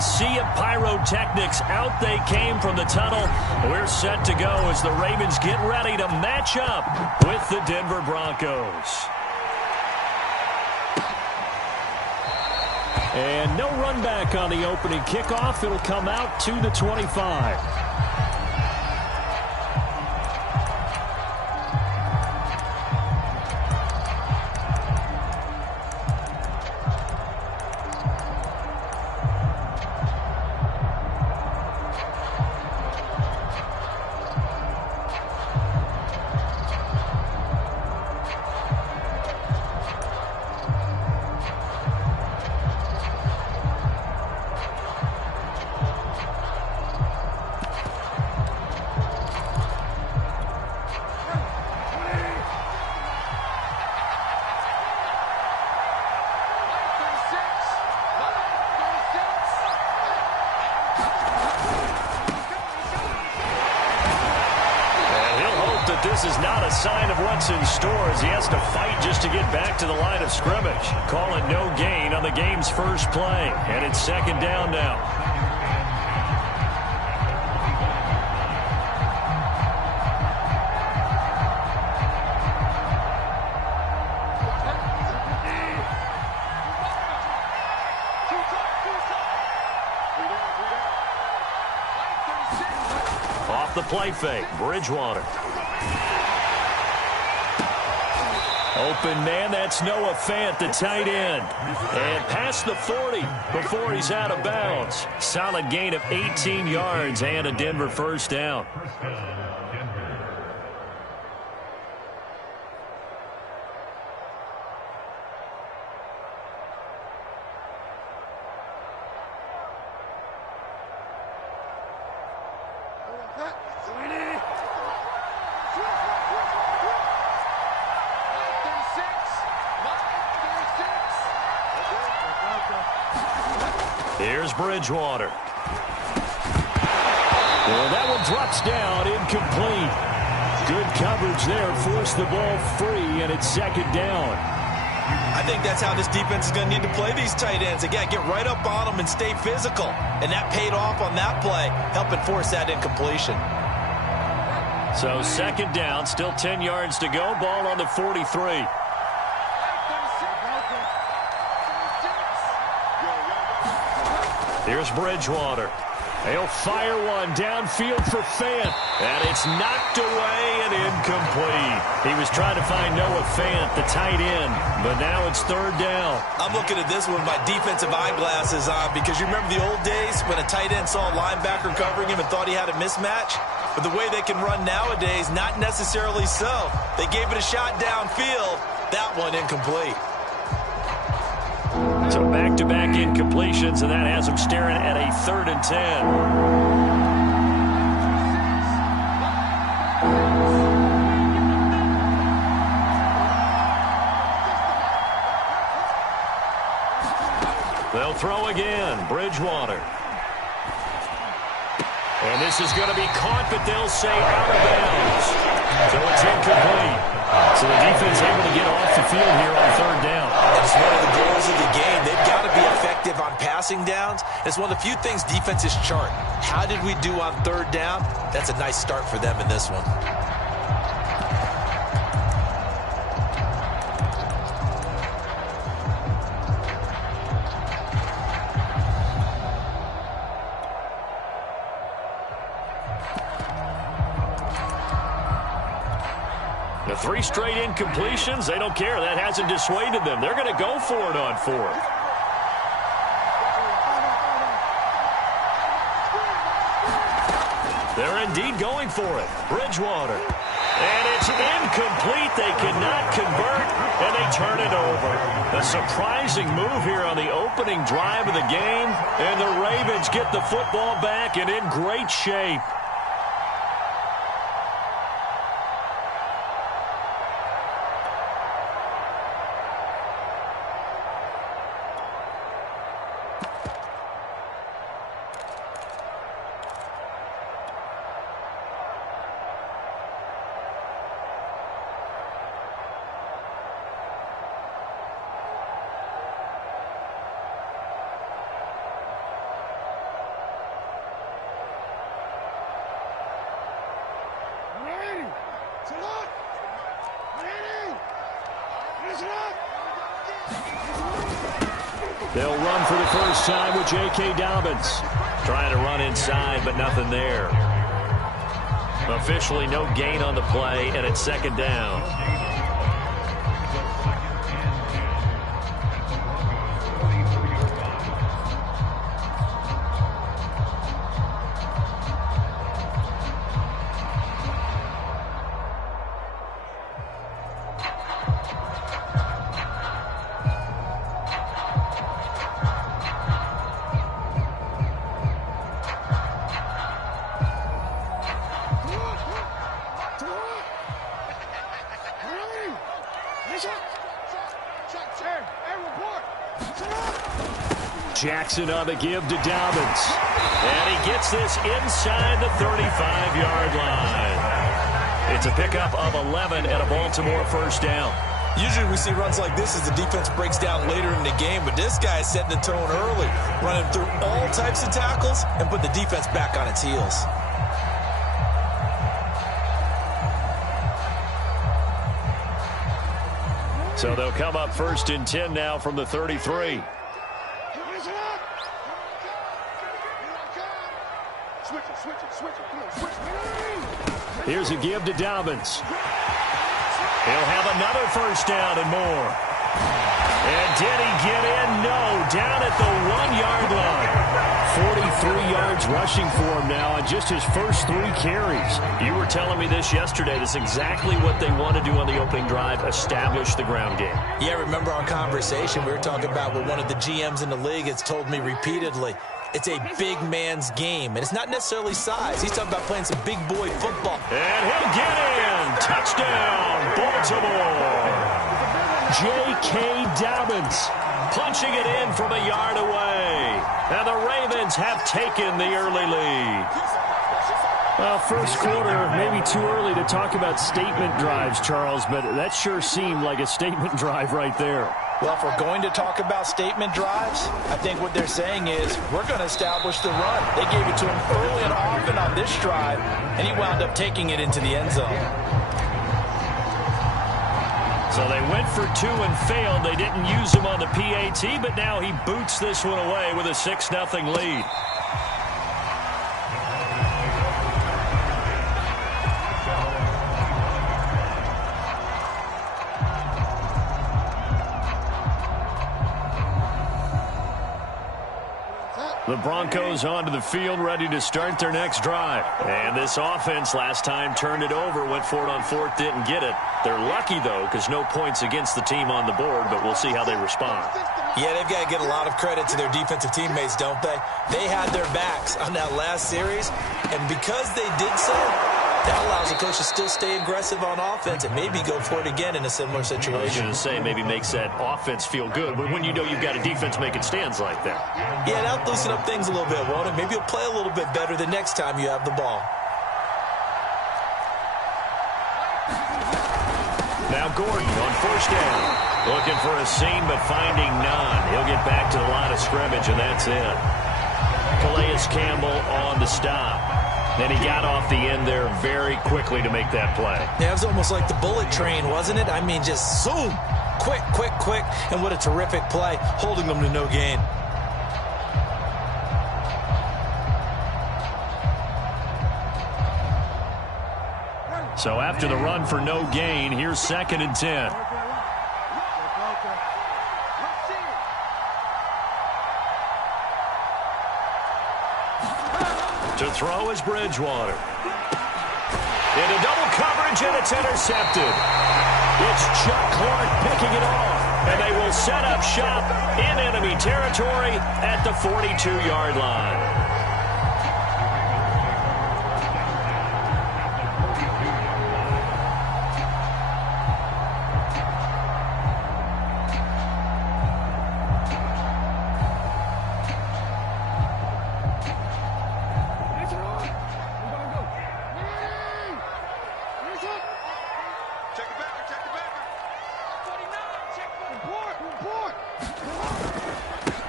a sea of pyrotechnics. Out they came from the tunnel. We're set to go as the Ravens get ready to match up with the Denver Broncos. And no run back on the opening kickoff. It'll come out to the 25. This is not a sign of what's in store as he has to fight just to get back to the line of scrimmage. Call it no gain on the game's first play. And it's second down now. Off the play fake, Bridgewater. Open man, that's Noah Fant, the tight end. And past the 40 before he's out of bounds. Solid gain of 18 yards and a Denver first down. Here's Bridgewater. Well, that one drops down, incomplete. Good coverage there, forced the ball free, and it's second down. I think that's how this defense is going to need to play these tight ends. Again, get right up on them and stay physical. And that paid off on that play, helping force that incompletion. So second down, still 10 yards to go. Ball on the 43. Here's Bridgewater. He'll fire one downfield for Fant. And it's knocked away and incomplete. He was trying to find Noah Fant, the tight end. But now it's third down. I'm looking at this with my defensive eyeglasses on because you remember the old days when a tight end saw a linebacker covering him and thought he had a mismatch? But the way they can run nowadays, not necessarily so. They gave it a shot downfield. That one incomplete. So back-to-back incompletions, and that has them staring at a 3rd and 10. They'll throw again. Bridgewater. And this is going to be caught, but they'll say out of bounds. So it's incomplete. So the defense able to get off the field here on third down. It's one of the goals of the game. They've got to be effective on passing downs. It's one of the few things defenses chart. How did we do on third down? That's a nice start for them in this one. The 3 straight incompletions, they don't care. That hasn't dissuaded them. They're going to go for it on 4th. They're indeed going for it. Bridgewater. And it's incomplete. They cannot convert, and they turn it over. A surprising move here on the opening drive of the game, and the Ravens get the football back and in great shape. They'll run for the first time with J.K. Dobbins. Trying to run inside, but nothing there. Officially no gain on the play, and it's second down. Jackson on the give to Dobbins. And he gets this inside the 35-yard line. It's a pickup of 11 and a Baltimore first down. Usually we see runs like this as the defense breaks down later in the game, but this guy is setting the tone early, running through all types of tackles and put the defense back on its heels. So they'll come up first and 10 now from the 33. Here's a give to Dobbins. He'll have another first down and more. And did he get in? No. Down at the 1-yard line. 43 yards rushing for him now on just his first 3 carries. You were telling me this yesterday. This is exactly what they want to do on the opening drive, establish the ground game. Yeah, remember our conversation? We were talking about what one of the GMs in the league has told me repeatedly. It's a big man's game, and it's not necessarily size. He's talking about playing some big boy football. And he'll get in. Touchdown, Baltimore. J.K. Dobbins punching it in from a yard away. And the Ravens have taken the early lead. Well, first quarter, maybe too early to talk about statement drives, Charles, but that sure seemed like a statement drive right there. Well, if we're going to talk about statement drives, I think what they're saying is we're going to establish the run. They gave it to him early and often on this drive, and he wound up taking it into the end zone. So they went for 2 and failed. They didn't use him on the PAT, but now he boots this one away with a 6-0 lead. The Broncos onto the field, ready to start their next drive. And this offense last time turned it over, went for it on 4th, didn't get it. They're lucky, though, because no points against the team on the board, but we'll see how they respond. Yeah, they've got to get a lot of credit to their defensive teammates, don't they? They had their backs on that last series, and because they did so, that allows the coach to still stay aggressive on offense and maybe go for it again in a similar situation. I was going to say, maybe makes that offense feel good, but when you know you've got a defense making stands like that. Yeah, that'll loosen up things a little bit, won't it? Maybe you'll play a little bit better the next time you have the ball. Now Gordon on first down. Looking for a seam, but finding none. He'll get back to the line of scrimmage, and that's it. Calais Campbell on the stop. And he got off the end there very quickly to make that play. Yeah, it was almost like the bullet train, wasn't it? I mean, just zoom. Quick, quick, quick. And what a terrific play, holding them to no gain. So after the run for no gain, here's 2nd and 10. To throw is Bridgewater. Into double coverage, and it's intercepted. It's Chuck Clark picking it off. And they will set up shop in enemy territory at the 42-yard line.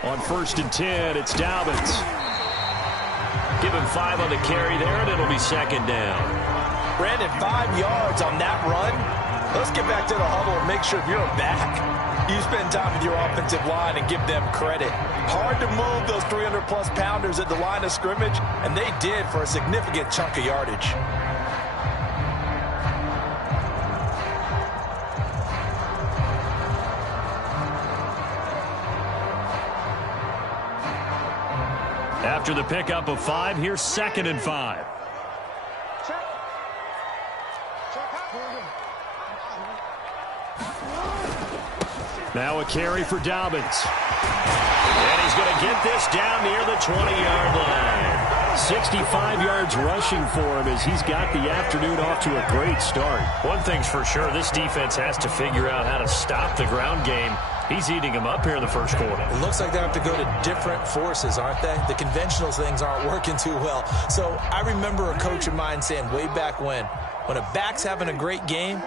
On 1st and 10, it's Dobbins. Give him 5 on the carry there, and it'll be 2nd down. Brandon, 5 yards on that run. Let's get back to the huddle and make sure you're back. You spend time with your offensive line and give them credit. Hard to move those 300-plus pounders at the line of scrimmage, and they did for a significant chunk of yardage. After the pickup of 5, here's 2nd and 5. Now a carry for Dobbins. And he's going to get this down near the 20-yard line. 65 yards rushing for him as he's got the afternoon off to a great start. One thing's for sure, this defense has to figure out how to stop the ground game. He's eating them up here in the first quarter. It looks like they have to go to different forces, aren't they? The conventional things aren't working too well. So I remember a coach of mine saying way back when a back's having a great game,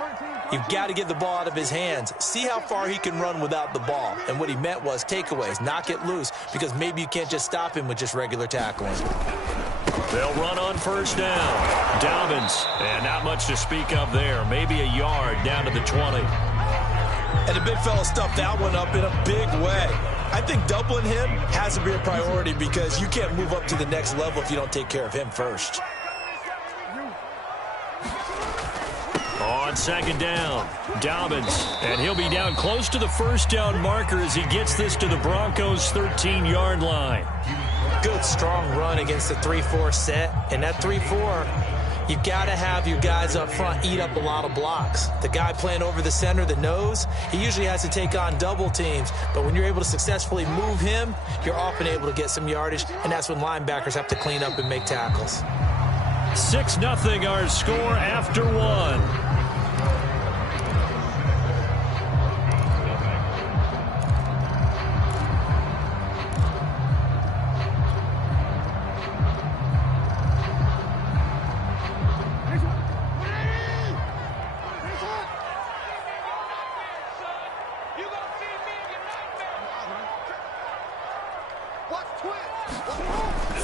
you've got to get the ball out of his hands. See how far he can run without the ball. And what he meant was takeaways, knock it loose, because maybe you can't just stop him with just regular tackling. They'll run on first down. Dobbins, and not much to speak of there. Maybe a yard down to the 20. And the big fella stuffed that one up in a big way. I think doubling him has to be a priority because you can't move up to the next level if you don't take care of him first. On second down, Dobbins, and he'll be down close to the first down marker as he gets this to the Broncos' 13-yard line. Good, strong run against the 3-4 set. And that 3-4, you've got to have your guys up front eat up a lot of blocks. The guy playing over the center, the nose, he usually has to take on double teams. But when you're able to successfully move him, you're often able to get some yardage, and that's when linebackers have to clean up and make tackles. 6-0 our score after 1.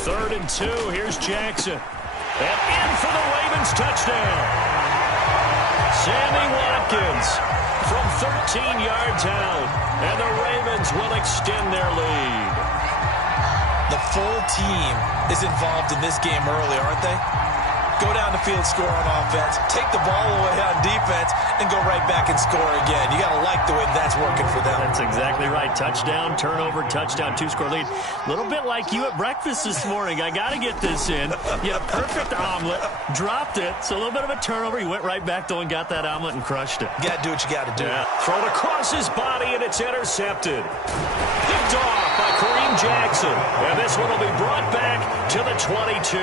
Third and 2. Here's Jackson. And in for the Ravens touchdown. Sammy Watkins from 13 yards out. And the Ravens will extend their lead. The full team is involved in this game early, aren't they? Go down the field, score on offense, take the ball away on defense, and go right back and score again. You got to like the way that's working for them. That's exactly right. Touchdown, turnover, touchdown, 2-score lead. A little bit like you at breakfast this morning. I got to get this in. You had a perfect omelet, dropped it. So a little bit of a turnover. You went right back though and got that omelet and crushed it. You got to do what you got to do. Yeah. Thrown across his body, and it's intercepted. Picked off by Kareem Jackson. And this one will be brought back to the 22.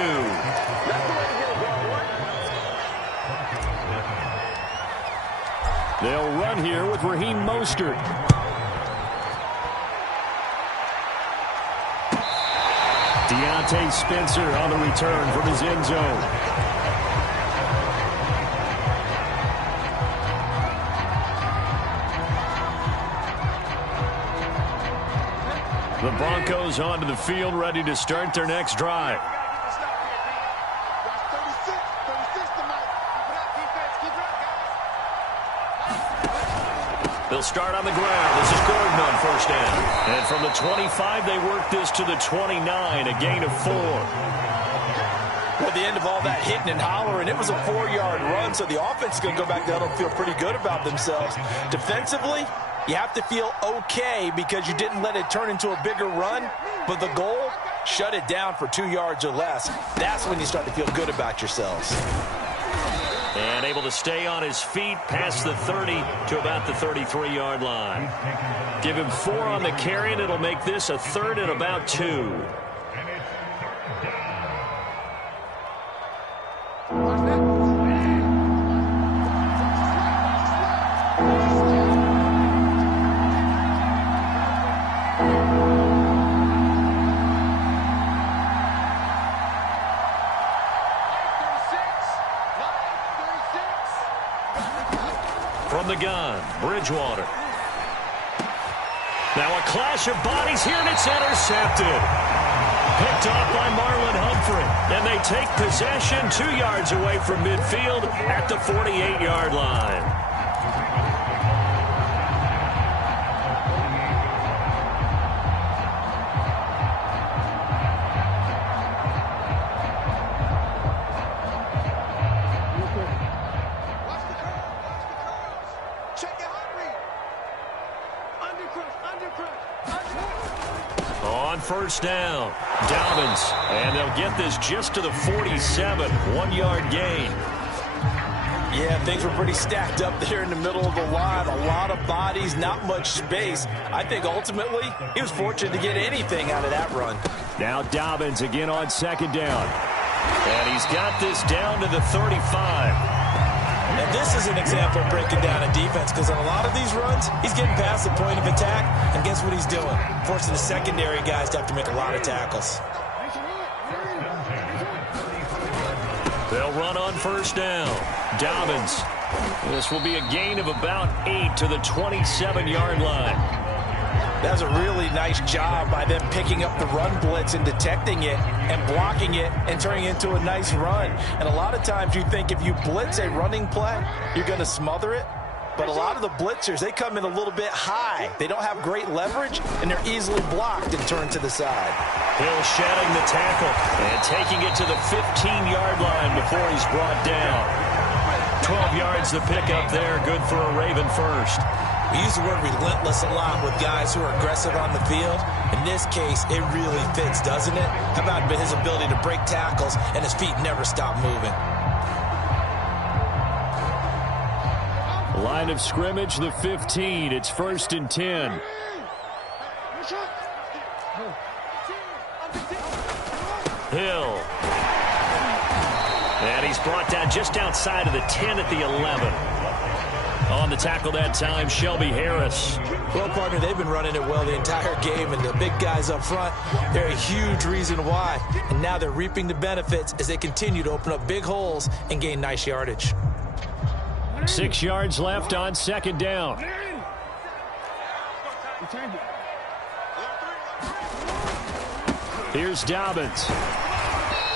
They'll run here with Raheem Mostert. Deontay Spencer on the return from his end zone. The Broncos onto the field, ready to start their next drive. They'll start on the ground. This is Gordon on first down. And from the 25, they work this to the 29, a gain of 4. At the end of all that hitting and hollering, it was a 4-yard run, so the offense is going to go back there and feel pretty good about themselves. Defensively, you have to feel okay because you didn't let it turn into a bigger run, but the goal, shut it down for 2 yards or less. That's when you start to feel good about yourselves. And able to stay on his feet past the 30 to about the 33-yard line. Give him 4 on the carry, and it'll make this a 3rd and about 2. From the gun, Bridgewater. Now a clash of bodies here, and it's intercepted. Picked off by Marlon Humphrey. And they take possession 2 yards away from midfield at the 48-yard line. first down. Dobbins, and they'll get this just to the 47, 1-yard gain. Yeah, things were pretty stacked up there in the middle of the line. A lot of bodies, not much space. I think ultimately he was fortunate to get anything out of that run. Now Dobbins again on second down. And he's got this down to the 35. And this is an example of breaking down a defense, because on a lot of these runs, he's getting past the point of attack, and guess what he's doing? Forcing the secondary guys to have to make a lot of tackles. They'll run on first down. Dobbins. This will be a gain of about 8 to the 27-yard line. That was a really nice job by them picking up the run blitz and detecting it and blocking it and turning it into a nice run. And a lot of times you think if you blitz a running play, you're going to smother it. But a lot of the blitzers, they come in a little bit high. They don't have great leverage, and they're easily blocked and turned to the side. Hill shedding the tackle and taking it to the 15-yard line before he's brought down. 12 yards to pick up there. Good for a Raven first. We use the word relentless a lot with guys who are aggressive on the field. In this case, it really fits, doesn't it? How about his ability to break tackles and his feet never stop moving? Line of scrimmage, the 15. It's 1st and 10. Hill. And he's brought down just outside of the 10 at the 11. On the tackle that time, Shelby Harris. Well, partner, they've been running it well the entire game, and the big guys up front, they're a huge reason why. And now they're reaping the benefits as they continue to open up big holes and gain nice yardage. 6 yards left on second down. Here's Dobbins.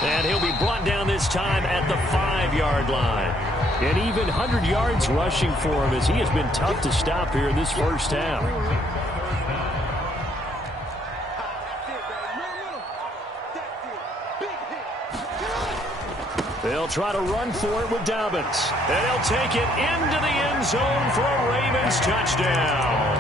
And he'll be brought down this time at the 5-yard line. And even 100 yards rushing for him, as he has been tough to stop here in this first half. They'll try to run for it with Dobbins. And he'll take it into the end zone for a Ravens touchdown.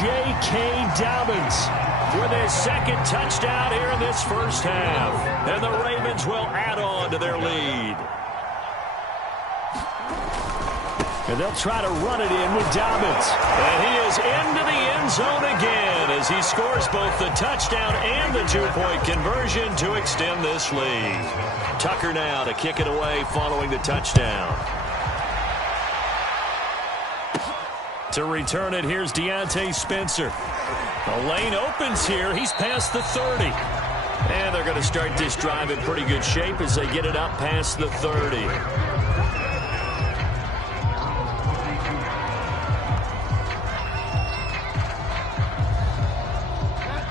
J.K. Dobbins with his second touchdown here in this first half. And the Ravens will add on to their lead. And they'll try to run it in with Dobbins. And he is into the end zone again as he scores both the touchdown and the two-point conversion to extend this lead. Tucker now to kick it away following the touchdown. To return it, here's Deontay Spencer. The lane opens here. He's past the 30. And they're going to start this drive in pretty good shape as they get it up past the 30.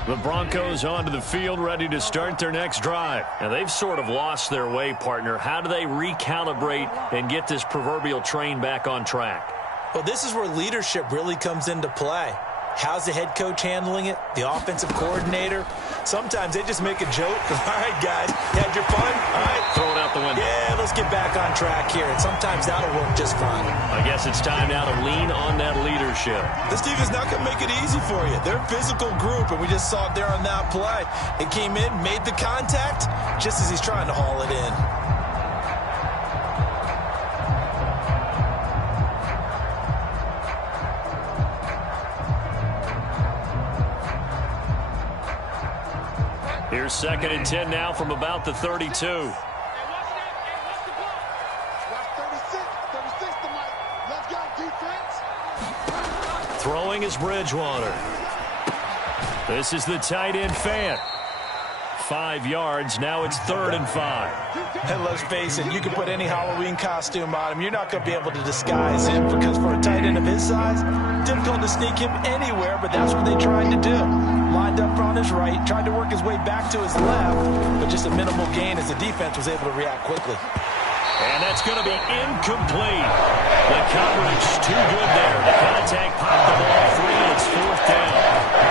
The Broncos onto the field, ready to start their next drive. And they've sort of lost their way, partner. How do they recalibrate and get this proverbial train back on track? Well, this is where leadership really comes into play. How's the head coach handling it? The offensive coordinator? Sometimes they just make a joke. All right, guys, you had your fun? All right. Throw it out the window. Yeah, let's get back on track here. And sometimes that'll work just fine. I guess it's time now to lean on that leadership. This team is not going to make it easy for you. They're a physical group, and we just saw it there on that play. It came in, made the contact, just as he's trying to haul it in. Here's 2nd and 10 now from about the 32. Throwing is Bridgewater. This is the tight end Fan. 5 yards. Now it's 3rd and 5. And let's face it, you can put any Halloween costume on him. You're not going to be able to disguise him, because for a tight end of his size, difficult to sneak him anywhere, but that's what they tried to do. Lined up on his right, tried to work his way back to his left, but just a minimal gain as the defense was able to react quickly. And that's going to be incomplete. The coverage too good there. The contact popped the ball free, and it's 4th down.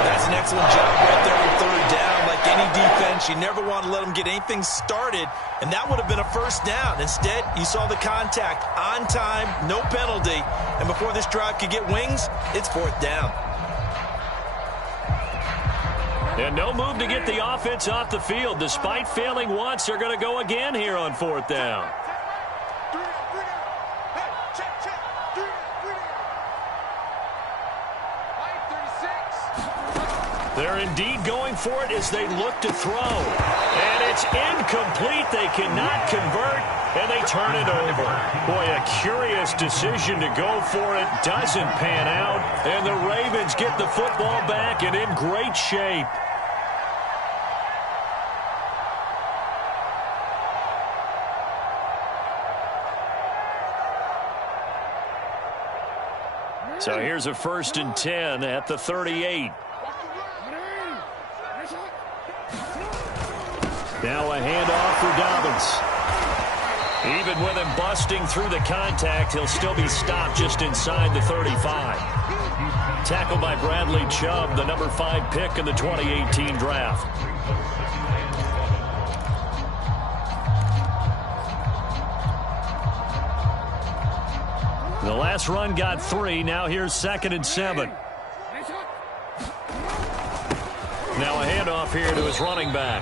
That's an excellent job right there on 3rd down. Like any defense, you never want to let them get anything started, and that would have been a 1st down. Instead, you saw the contact on time, no penalty, and before this drive could get wings, it's 4th down. And no move to get the offense off the field. Despite failing once, they're going to go again here on 4th down. They're indeed going for it as they look to throw. And it's incomplete. They cannot convert, and they turn it over. Boy, a curious decision to go for it. Doesn't pan out, and the Ravens get the football back and in great shape. So here's a 1st and 10 at the 38. Now a handoff for Dobbins. Even with him busting through the contact, he'll still be stopped just inside the 35. Tackled by Bradley Chubb, the number 5 pick in the 2018 draft. The last run got 3. Now here's 2nd and 7. Now a handoff here to his running back.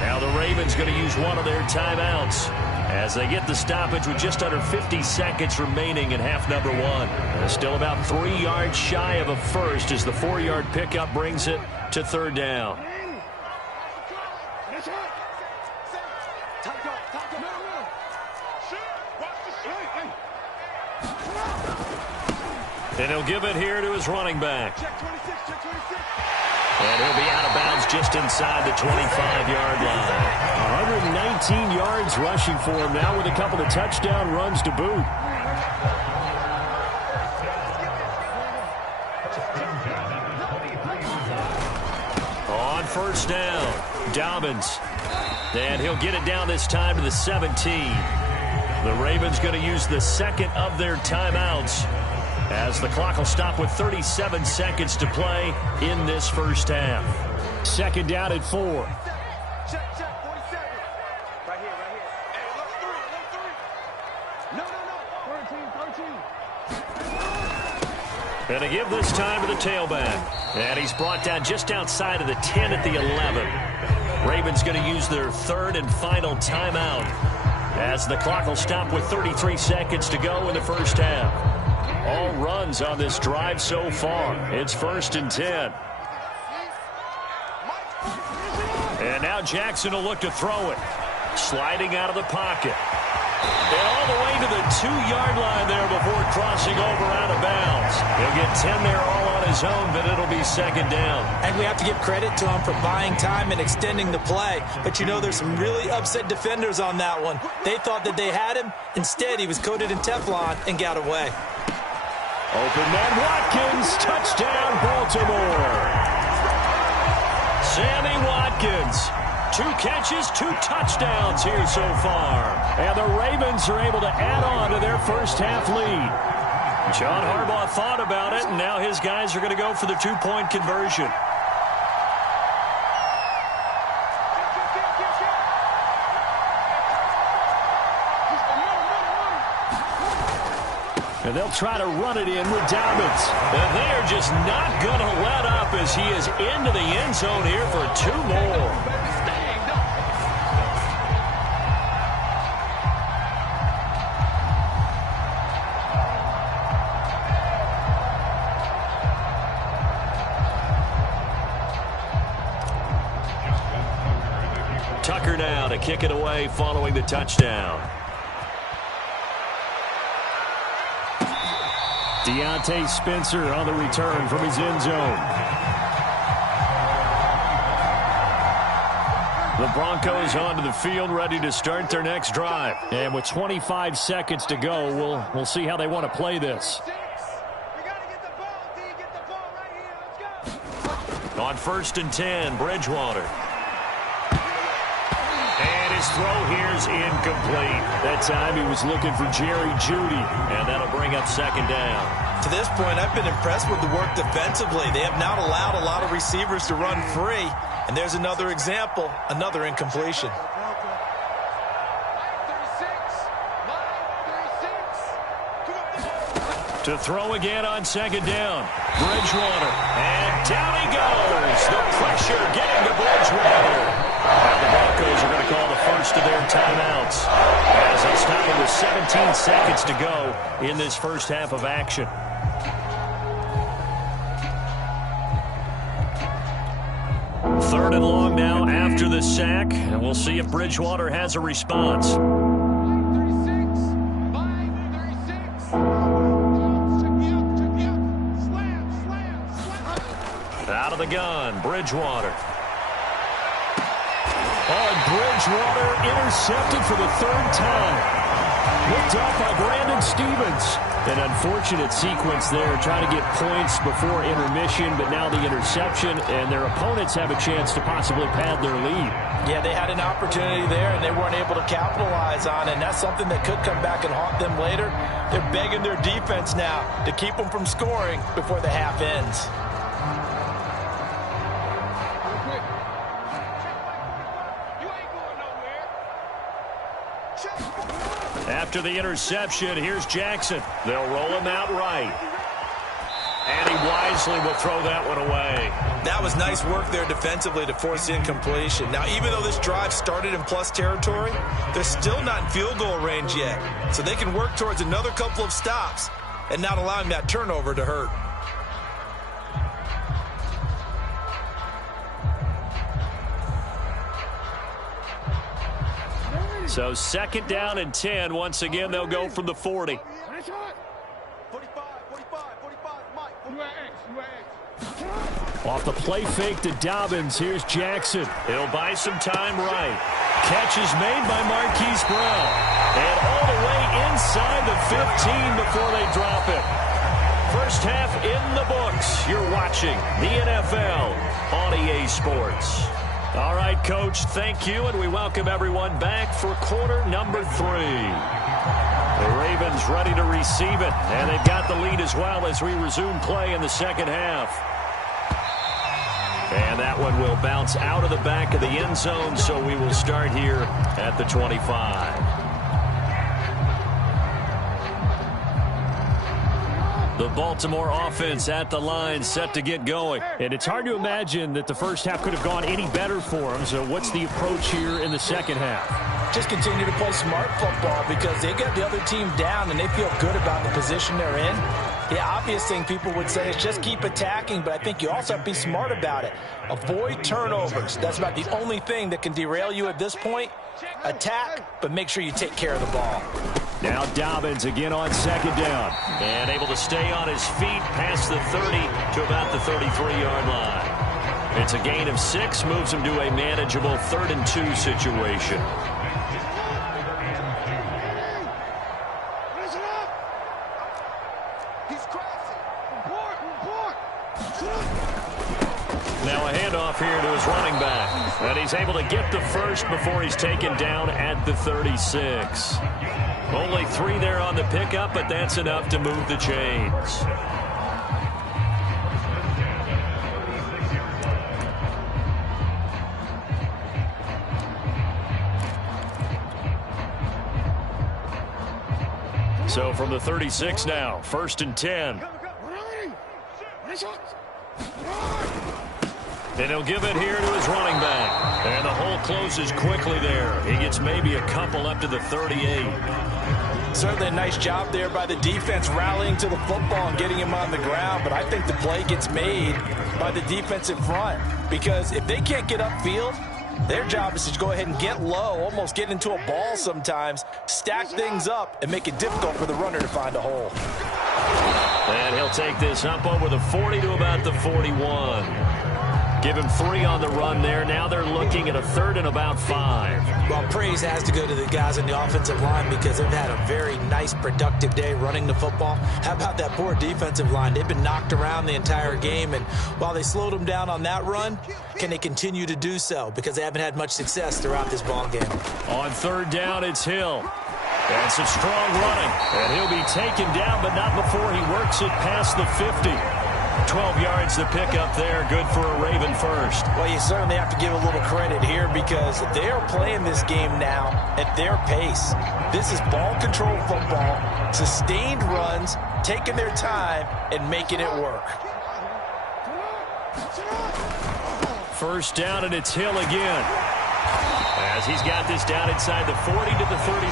Now the Ravens going to use one of their timeouts as they get the stoppage with just under 50 seconds remaining in half number 1. Still about 3 yards shy of a first as the 4-yard pickup brings it to 3rd down. And he'll give it here to his running back. And he'll be out of bounds just inside the 25-yard line. 119 yards rushing for him now with a couple of touchdown runs to boot. On 1st down, Dobbins. And he'll get it down this time to the 17. The Ravens going to use the 2nd of their timeouts as the clock will stop with 37 seconds to play in this 1st half. 2nd down at 4. Check, 47. Right here. Hey, look 3. No. 13. And to give this time to the tailback. And he's brought down just outside of the 10 at the 11. Ravens going to use their 3rd and final timeout as the clock will stop with 33 seconds to go in the 1st half. All runs on this drive so far. It's 1st and 10. And now Jackson will look to throw it. Sliding out of the pocket. And all the way to the 2-yard line there before crossing over out of bounds. He'll get 10 there all on his own, but it'll be 2nd down. And we have to give credit to him for buying time and extending the play. But you know there's some really upset defenders on that one. They thought that they had him. Instead, he was coated in Teflon and got away. Open man Watkins, touchdown Baltimore. Sammy Watkins, 2 catches, 2 touchdowns here so far. And the Ravens are able to add on to their 1st half lead. John Harbaugh thought about it, and now his guys are going to go for the 2-point conversion. And they'll try to run it in with Dobbins. And they are just not going to let up as he is into the end zone here for 2 more. Tucker now to kick it away following the touchdown. Deontay Spencer on the return from his end zone. The Broncos onto the field, ready to start their next drive. And with 25 seconds to go, we'll see how they want to play this. On 1st and 10, Bridgewater. And his throw here's incomplete. That time he was looking for Jerry Jeudy. And that'll bring up 2nd down. To this point, I've been impressed with the work defensively. They have not allowed a lot of receivers to run free. And there's another example, another incompletion. To throw again on second down. Bridgewater. And down he goes. The pressure getting to Bridgewater. And the Broncos are going to call the first of their timeouts as they stop it with 17 seconds to go in this first half of action. Third and long now after the sack, and we'll see if Bridgewater has a response. Out of the gun, Bridgewater. Oh, and Bridgewater intercepted for the third time. Looked off by Brandon Stevens. An unfortunate sequence there, trying to get points before intermission, but now the interception, and their opponents have a chance to possibly pad their lead. Yeah, they had an opportunity there, and they weren't able to capitalize on it, and that's something that could come back and haunt them later. They're begging their defense now to keep them from scoring before the half ends. After the interception, here's Jackson. They'll roll him out right. And he wisely will throw that one away. That was nice work there defensively to force incompletion. Now, even though this drive started in plus territory, they're still not in field goal range yet. So they can work towards another couple of stops and not allowing that turnover to hurt. So second down and 10. Once again, they'll go from the 40. 45, Mike. Off the play fake to Dobbins, here's Jackson. He'll buy some time right. Catch is made by Marquise Brown. And all the way inside the 15 before they drop it. First half in the books. You're watching the NFL on EA Sports. All right, Coach, thank you, and we welcome everyone back for quarter number 3. The Ravens ready to receive it, and they've got the lead as well as we resume play in the second half. And that one will bounce out of the back of the end zone, so we will start here at the 25. The Baltimore offense at the line, set to get going. And it's hard to imagine that the first half could have gone any better for them. So what's the approach here in the second half? Just continue to play smart football because they get the other team down and they feel good about the position they're in. The obvious thing people would say is just keep attacking, but I think you also have to be smart about it. Avoid turnovers. That's about the only thing that can derail you at this point. Attack, but make sure you take care of the ball. Now Dobbins again on second down. And able to stay on his feet past the 30 to about the 33-yard line. It's a gain of 6, moves him to a manageable 3rd and 2 situation. Now a handoff here to his running back. And he's able to get the first before he's taken down at the 36. Only 3 there on the pickup, but that's enough to move the chains. So from the 36 now, 1st and 10. And he'll give it here to his running back. And the hole closes quickly there. He gets maybe a couple up to the 38. Certainly a nice job there by the defense rallying to the football and getting him on the ground. But I think the play gets made by the defensive front. Because if they can't get upfield, their job is to go ahead and get low, almost get into a ball sometimes, stack things up, and make it difficult for the runner to find a hole. And he'll take this up over the 40 to about the 41. Give him 3 on the run there. Now they're looking at a 3rd and about 5. Well, praise has to go to the guys on the offensive line because they've had a very nice, productive day running the football. How about that poor defensive line? They've been knocked around the entire game, and while they slowed them down on that run, can they continue to do so? Because they haven't had much success throughout this ball game. On 3rd down, it's Hill. And some strong running. And he'll be taken down, but not before he works it past the 50. 12 yards to pick up there. Good for a Raven first. Well, you certainly have to give a little credit here because they are playing this game now at their pace. This is ball control football, sustained runs, taking their time and making it work. First down, and it's Hill again. As he's got this down inside the 40 to the 39.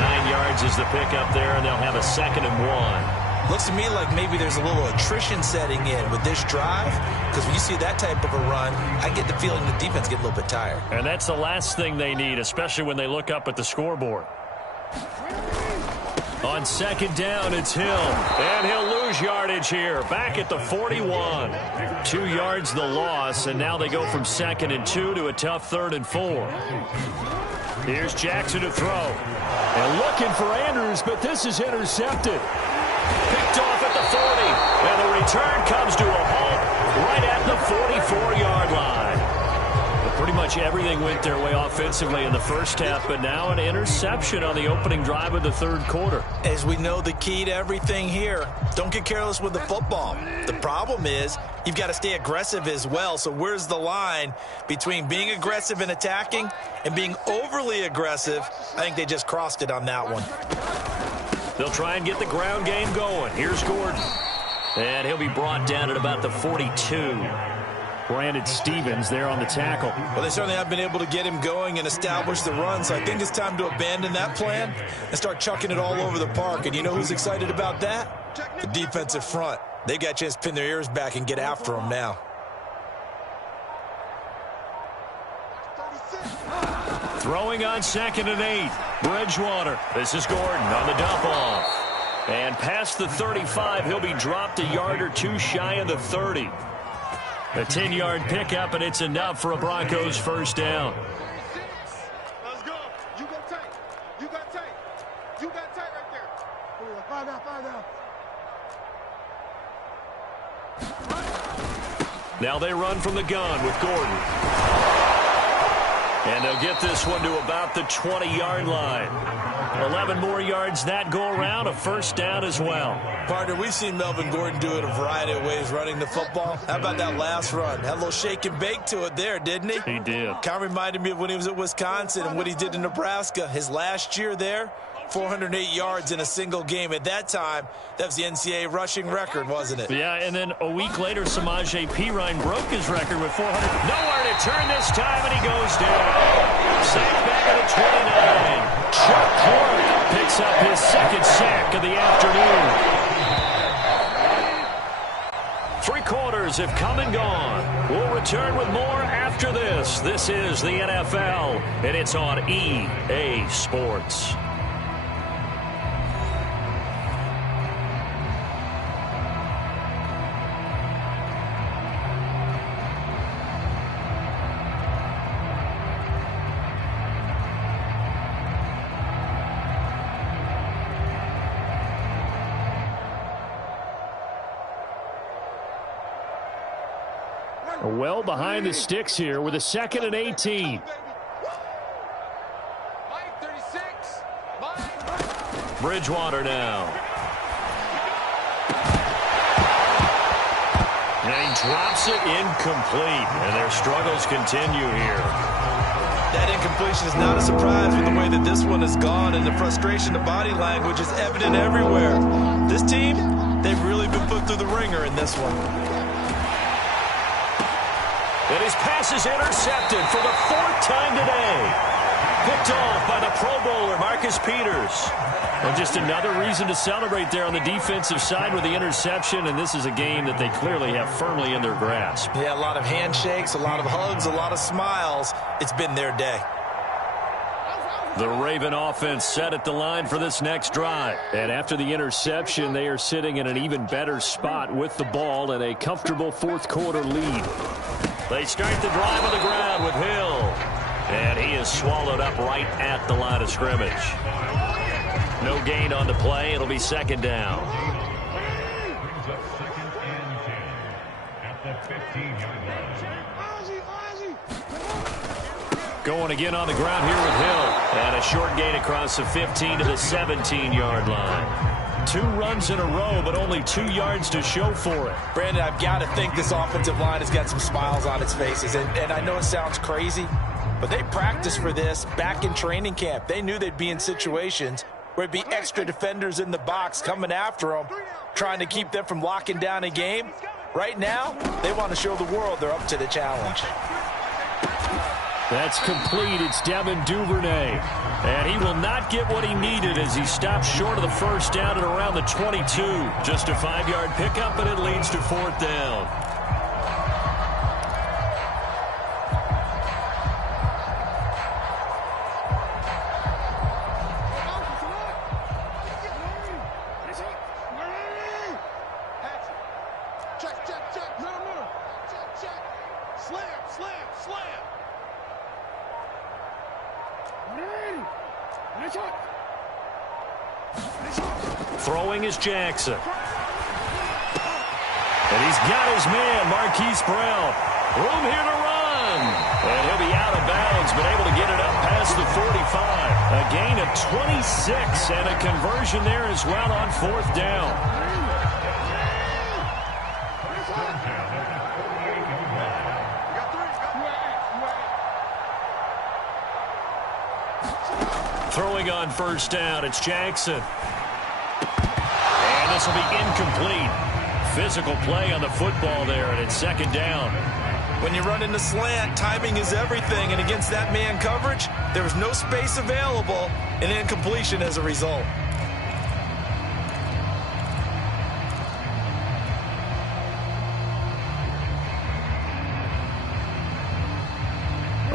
9 yards is the pickup there, and they'll have a 2nd and 1. Looks to me like maybe there's a little attrition setting in with this drive, because when you see that type of a run, I get the feeling the defense get a little bit tired. And that's the last thing they need, especially when they look up at the scoreboard. On 2nd down, it's Hill. And he'll lose yardage here. Back at the 41. 2 yards the loss, and now they go from 2nd and 2 to a tough 3rd and 4. Here's Jackson to throw. And looking for Andrews, but this is intercepted. Picked off at the 40. And the return comes to a halt right at the 44-yard line. Pretty much everything went their way offensively in the first half, but now an interception on the opening drive of the 3rd quarter. As we know, the key to everything here, don't get careless with the football. The problem is you've got to stay aggressive as well. So where's the line between being aggressive and attacking and being overly aggressive? I think they just crossed it on that one. They'll try and get the ground game going. Here's Gordon. And he'll be brought down at about the 42. Brandon Stevens there on the tackle. Well, they certainly have been able to get him going and establish the run, so I think it's time to abandon that plan and start chucking it all over the park. And you know who's excited about that? The defensive front. They've got a chance to pin their ears back and get after him now. Throwing on 2nd and 8. Bridgewater. This is Gordon on the dump off. And past the 35, he'll be dropped a yard or 2 shy of the 30. A 10-yard pickup, and it's enough for a Broncos first down. Let's go. You got tight. You got tight. You got tight right there. Find out. Now they run from the gun with Gordon. And they'll get this one to about the 20-yard line. 11 more yards that go around, a first down as well. Partner, we've seen Melvin Gordon do it a variety of ways running the football. How about that last run? Had a little shake and bake to it there, didn't he? He did. Kind of reminded me of when he was at Wisconsin and what he did in Nebraska. His last year there, 408 yards in a single game. At that time, that was the NCAA rushing record, wasn't it? Yeah, and then a week later, Samaje Perine broke his record with 400. Nowhere to turn this time, and he goes down. Sacked back at the 29. Chuck Clark picks up his 2nd sack of the afternoon. 3 quarters have come and gone. We'll return with more after this. This is the NFL, and it's on EA Sports. Well behind the sticks here with a 2nd and 18. Bridgewater now. And he drops it incomplete. And their struggles continue here. That incompletion is not a surprise with the way that this one has gone, and the frustration of body language is evident everywhere. This team, they've really been put through the ringer in this one. And his pass is intercepted for the 4th time today. Picked off by the Pro Bowler, Marcus Peters. Well, just another reason to celebrate there on the defensive side with the interception, and this is a game that they clearly have firmly in their grasp. Yeah, a lot of handshakes, a lot of hugs, a lot of smiles. It's been their day. The Raven offense set at the line for this next drive. And after the interception, they are sitting in an even better spot with the ball and a comfortable 4th quarter lead. They start the drive on the ground with Hill. And he is swallowed up right at the line of scrimmage. No gain on the play. It'll be 2nd down. Going again on the ground here with Hill. And a short gain across the 15 to the 17-yard line. 2 runs in a row, but only 2 yards to show for it. Brandon, I've got to think this offensive line has got some smiles on its faces. And I know it sounds crazy, but they practiced for this back in training camp. They knew they'd be in situations where it'd be extra defenders in the box coming after them, trying to keep them from locking down a game. Right now, they want to show the world they're up to the challenge. That's complete. It's Devin Duvernay. And he will not get what he needed as he stops short of the first down at around the 22. Just a 5-yard pickup, and it leads to 4th down. Throwing is Jackson. And he's got his man, Marquise Brown. Room here to run. And he'll be out of bounds, but able to get it up past the 45. A gain of 26 and a conversion there as well on 4th down. Throwing on 1st down, it's Jackson. And this will be incomplete. Physical play on the football there, and it's 2nd down. When you run in the slant, timing is everything, and against that man coverage, there was no space available, and incompletion as a result.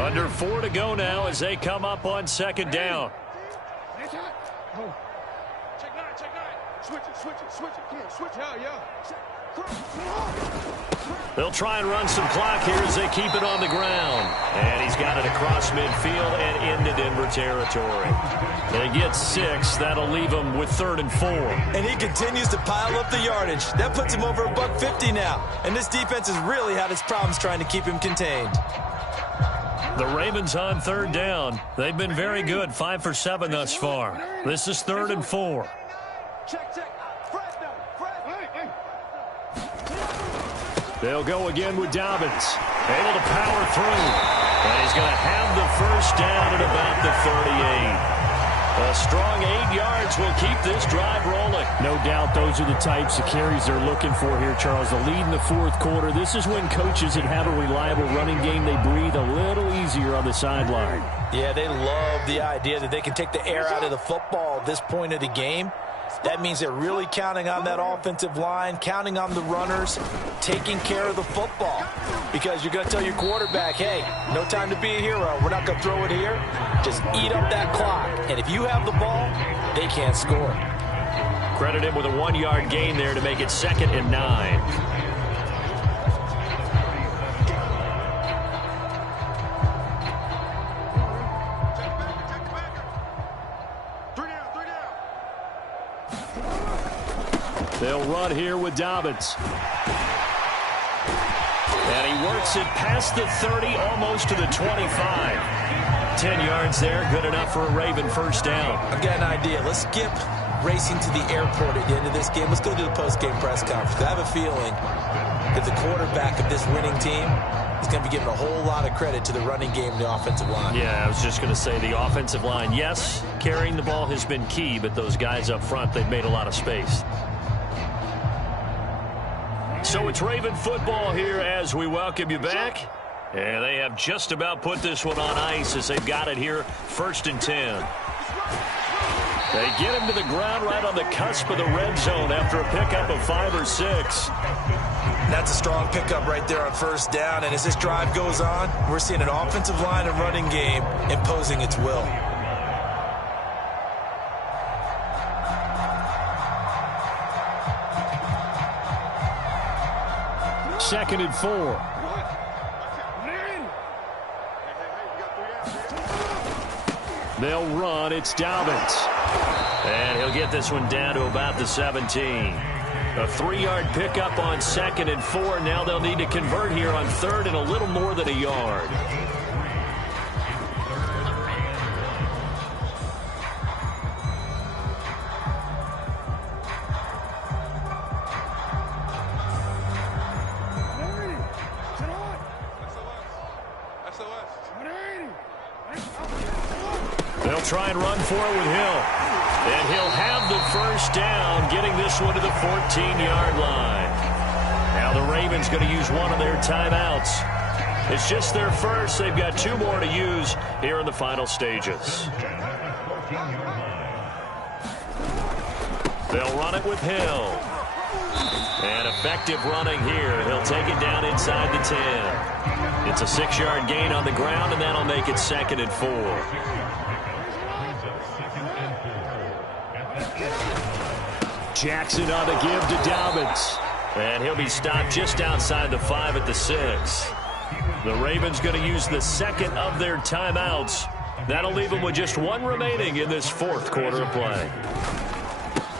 Under 4 to go now as they come up on 2nd down. Check 9. Switch it. Come on, switch it. Yeah. They'll try and run some clock here as they keep it on the ground. And he's got it across midfield and into Denver territory. They get 6. That'll leave them with 3rd and 4. And he continues to pile up the yardage. That puts him over $150 now. And this defense has really had its problems trying to keep him contained. The Ravens on 3rd down. They've been very good, 5 for 7 thus far. This is 3rd and 4. Check. They'll go again with Dobbins. Able to power through. And he's going to have the first down at about the 38. A strong 8 yards will keep this drive rolling. No doubt those are the types of carries they're looking for here, Charles. The lead in the 4th quarter. This is when coaches that have a reliable running game, they breathe a little easier on the sideline. Yeah, they love the idea that they can take the air out of the football at this point of the game. That means they're really counting on that offensive line, counting on the runners, taking care of the football. Because you're going to tell your quarterback, hey, no time to be a hero. We're not going to throw it here. Just eat up that clock. And if you have the ball, they can't score. Credit him with a 1-yard gain there to make it 2nd and 9. They'll run here with Dobbins. And he works it past the 30, almost to the 25. 10 yards there, good enough for a Raven first down. I've got an idea. Let's skip racing to the airport at the end of this game. Let's go to the post-game press conference. I have a feeling that the quarterback of this winning team is going to be giving a whole lot of credit to the running game and the offensive line. Yeah, I was just going to say the offensive line, yes, carrying the ball has been key, but those guys up front, they've made a lot of space. So it's Raven football here as we welcome you back. And they have just about put this one on ice as they've got it here, 1st and 10. They get him to the ground right on the cusp of the red zone after a pickup of 5 or 6. That's a strong pickup right there on 1st down. And as this drive goes on, we're seeing an offensive line and running game imposing its will. Second and 4. They'll run. It's Dobbins. And he'll get this one down to about the 17. A 3-yard pickup on 2nd and 4. Now they'll need to convert here on 3rd and a little more than a yard. They'll try and run for it with Hill. And he'll have the first down, getting this one to the 14-yard line. Now the Ravens going to use one of their timeouts. It's just their first. They've got 2 more to use here in the final stages. They'll run it with Hill. And effective running here. He'll take it down inside the 10. It's a 6-yard gain on the ground, and that'll make it 2nd and 4. Jackson on the give to Dobbins. And he'll be stopped just outside the 5 at the 6. The Ravens going to use the second of their timeouts. That'll leave them with just 1 remaining in this 4th quarter of play.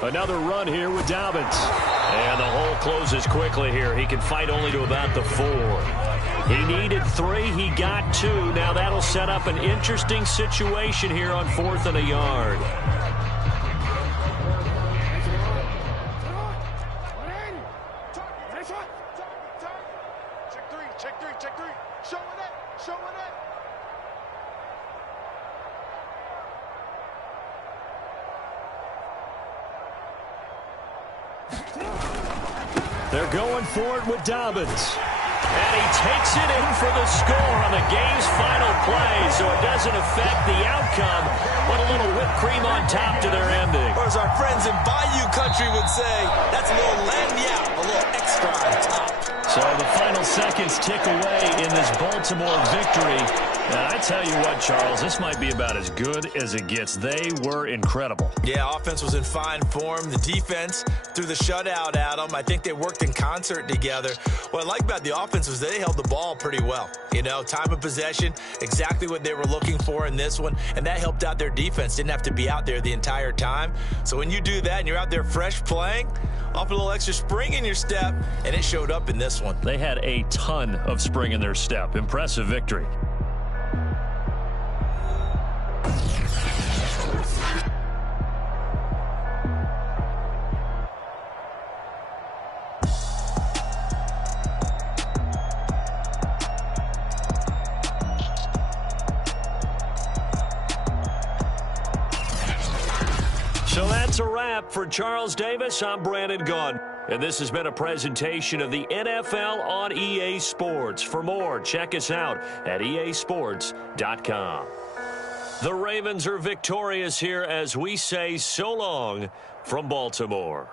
Another run here with Dobbins. And the hole closes quickly here. He can fight only to about the 4. He needed 3. He got 2. Now that'll set up an interesting situation here on 4th and a yard. Check 3. Show it up. They're going for it with Dobbins. And he takes it in for the score on the game's final play, so it doesn't affect the outcome, but a little whipped cream on top to their ending. Or as our friends in Bayou Country would say, that's a little lagniappe, a little extra on top. So the final seconds tick away in this Baltimore victory. Now, I tell you what, Charles, this might be about as good as it gets. They were incredible. Yeah, offense was in fine form. The defense threw the shutout at them. I think they worked in concert together. What I like about the offense was they held the ball pretty well. You know, time of possession, exactly what they were looking for in this one, and that helped out their defense. Didn't have to be out there the entire time. So when you do that and you're out there fresh playing, off a little extra spring in your step, and it showed up in this one. They had a ton of spring in their step. Impressive victory. So that's a wrap for Charles Davis. I'm Brandon Gaudin. And this has been a presentation of the NFL on EA Sports. For more, check us out at easports.com. The Ravens are victorious here as we say so long from Baltimore.